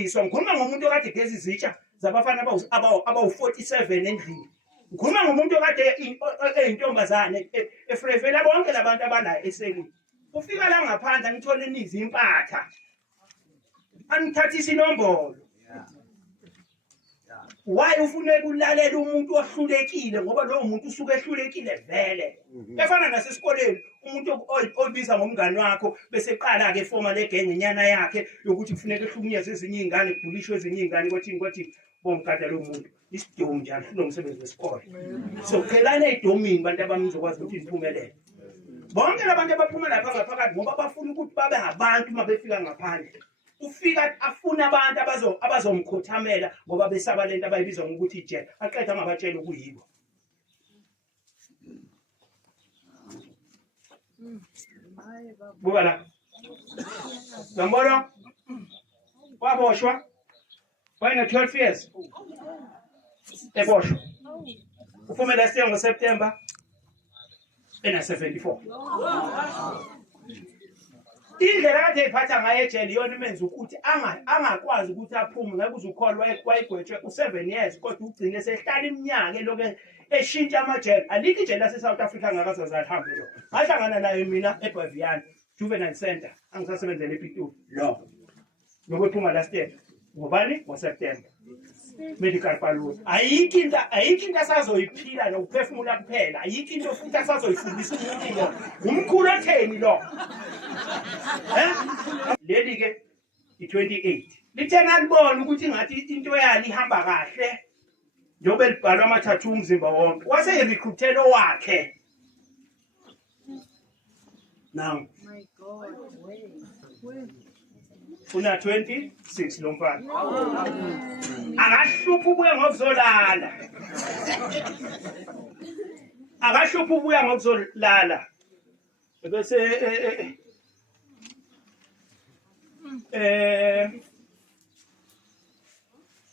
Ngikhuluma ngomuntu okade gezi izitsha zabafana abawu-47 endlini. Ngikhuluma ngomuntu okade eyintombazane efrevela bonke labantu abala eSelini. Ufika la ngaphandle angithole inizi impatha. Angithathisa inombolo. Why ufune ukulalela umuntu ohlulekile ngoba lowo muntu usuke ehlulekile vele. Efana nasesikoleni umuntu obiza ngomngani wakho bese eqala ke forma legenge nyana yakhe yokuthi kufuneka ehlukunyezwe ezinye izingane kubulishwe ezinye izingane kwathi bomkada lo muntu isidomu njalo kunomsebenzi wesikole. So qhelana edomini bantu abamizokwazi ukuthi niphumelele. Bonke labantu abaphuma lapha ngaphakathi ngoba bafuna ukuthi babe ngabantu mabefika ngaphandle. Ufika afuna abantu abazomkhothamela ngoba besaba lento abayibiza ngokuthi ijele aqeda ngabatshela ukuyibo. Buka la. Ngambona waboshwa wayena 12 years eboshwa ufumela siya ngoSeptember ena 74. Indlela kade iphatha ngayo ejele yona imenza ukuthi angakwazi ukuthi aphume ngeke uzukholwa wayigwetshwe u7 years kodwa ugcine sehlala iminyaka lokho eshintsha amajele. Alikho ijele lase South Africa ngakaze zahambe lo. Ngahlangana naye mina eBaviana Juvenile Center angisasebenzela ePitoli lo. Ngokuphuma last year ngobani ngoSeptember medical parole. Ayikho into asazoyiphila nokuphefumula kuphela. Ayikho into futhi asazoyifundisa umuntu lo. Umkhulu otheni lo? Leli ke i28 lithena libona ukuthi ngathi into yali ihamba kahle njobe libhalwa amathathu umzimba wonke wase irecruitelo wakhe now my god una 26 lo mfana akahlupha ubuya ngokuzolala akahlupha ubuya ngokuzolala bese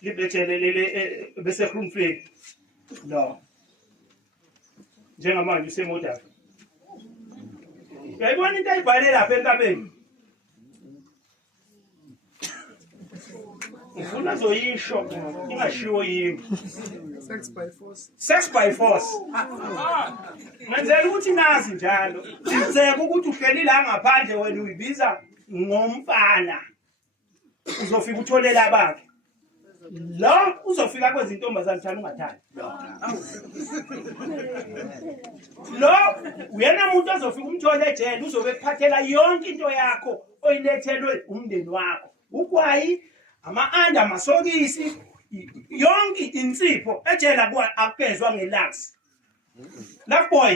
libethelele bese Groenvlei no njengamanje usemodafu yayibona into ayibhale lapha enkabeni ufuna zoyisho ingashiwo yimi sex by force ngenzela ukuthi nazi njalo kwenzeka ukuthi uhleli la ngaphandle wena uyibiza ngomfana uzofika utholela abakhe lo uzofika kwezintombazana thana ungathandi lo uyena umuntu ozofika umthole ejele uzobe kuphathela yonke into yakho oyilethelwe umndeni wakho ukwayi ama-anda amasokisi yonke insipho ejele akukezwa ngelax love boy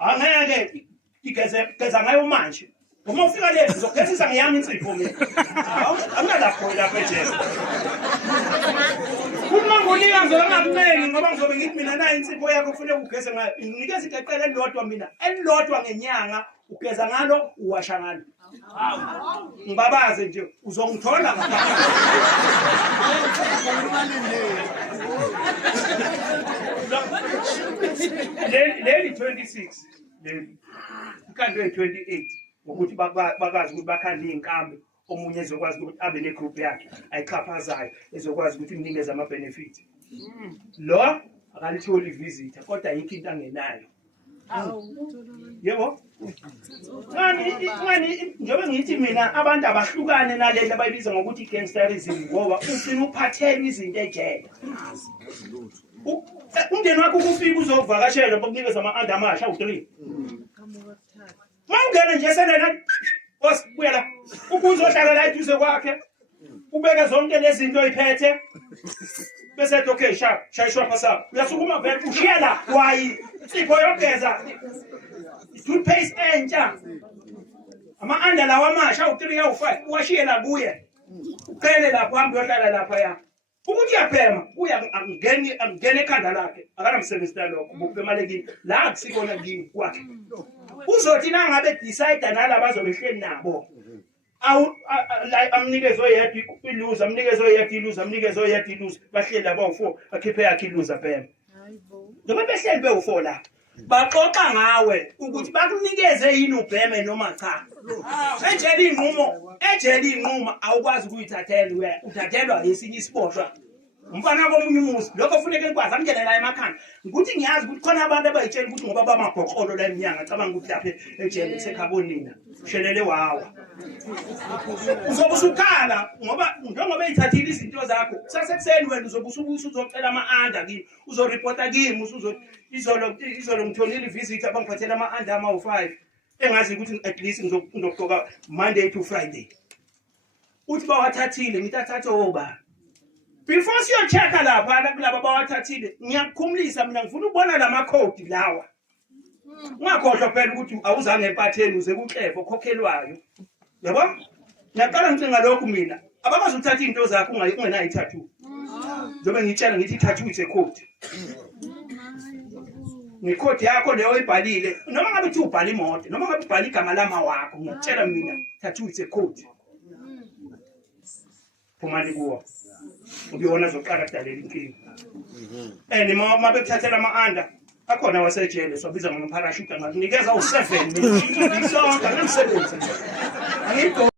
angeke igeza ngayo manje. Uma ufika lezi ngizogezisa ngeyami insipho mina. Angalapho lapha ejele. Uma ngonika ngizobangakuncengi ngoba ngizobe ngithi mina nayo insipho yakho kufanele ugeze ngayo. Nginikeza iqeqele elilodwa mina. Elilodwa ngenyanga ugeza ngalo uwasha ngalo. Ngibabaze nje uzongithola leli 26 leli ikhandwe 28 ukuthi bakazi ukuthi bakhanda inkambi omunye ezokwazi ukuthi abe ne group yakhe ayichaphazayo ezokwazi ukuthi imnikeze ama benefits lo akalitholi visitor kodwa yikho into angenayo yebo ngani njengoba ngithi mina abantu abahlukane nalento abayibiza ngokuthi gangsterism ngoba ufuna ukuphathela izinto ejele umndeni wakho kufika uzovakashela bokunikeza ama-anda amasha u3 mawungena nje selena osibuya la ukuzohlala la eduze kwakhe ubeke zonke lezi zinto oyiphethe bese ethi okay shayishwa phasa uyasukuma vele ushiya la wayi insipho yogeza toothpaste entsha ama-anda lawa amasha u3 yawu5 uwashiye la kuye uqele lapho hambe uyohlala lapha ya ukuthi uyaphema angene ekhanda lakhe akanamsebenzi nalokho bukubemalekile la akusikona kimi kwakhe uzothi nangabe decide nalabo azobehleli nabo amnikeze oyedwa iluze amnikeze oyedwa iluze amnikeze oyedwa iluze bahleli labo u4 bakhiphe yakhe iluze phema noma behleli be u4 la baxoxa ngawe ukuthi bakunikeze yini ubheme noma cha. Ejele inquma awukwazi ukuyithathela wena, uthathelwa esinye isiboshwa. Umfana komunye umuzi lokho kufuneka nikwazi amngene la emakhaya. Ukuthi ngiyazi ukuthi khona abantu abayitshela ukuthi ngoba bamabhoqolo la eminyanga cabanga ukuthi lapha ejele sekhabonina. Shelele wawa. Uzobe usukhala ngoba ithathile izinto zakho. Kusasekuseni wena uzobe uzocela ama-under kimi. Uzoreporta kimi izolo ngithonile ivisit abangiphathela ama-under ama-5. Engazi ukuthi at least ngizogqoka Monday to Friday. Uthi bawathathile ngithathathe oba. Before siyochecka lapha kulabo bawathathile ngiyakukhumulisa mina ngifuna ukubona lama code lawa. Ungakhohlwa phela ukuthi awuzange empatheni uze kuhlefo khokhelwayo. Yabo? Ngiyaqala ngicinga lokhu mina. Abakazi uthatha izinto zakho ungenayo i-tattoo. Njobe ngitshela ngithi i-tattoo is a code. Ngicode yakho leyo oyibhalile noma ngabe uthi ubhala imoto noma ngabe ubhala igama lama wakho ngiyakutshela mina tattoo is a code. Phumani kuwo. Ubiyona zoqala kudalela inkinga. Uma bekuthathela ama-under akhona wasejele sobiza ngomparashute ngakunikeza u7 mina. Ngizonke ngisebenza. Angikho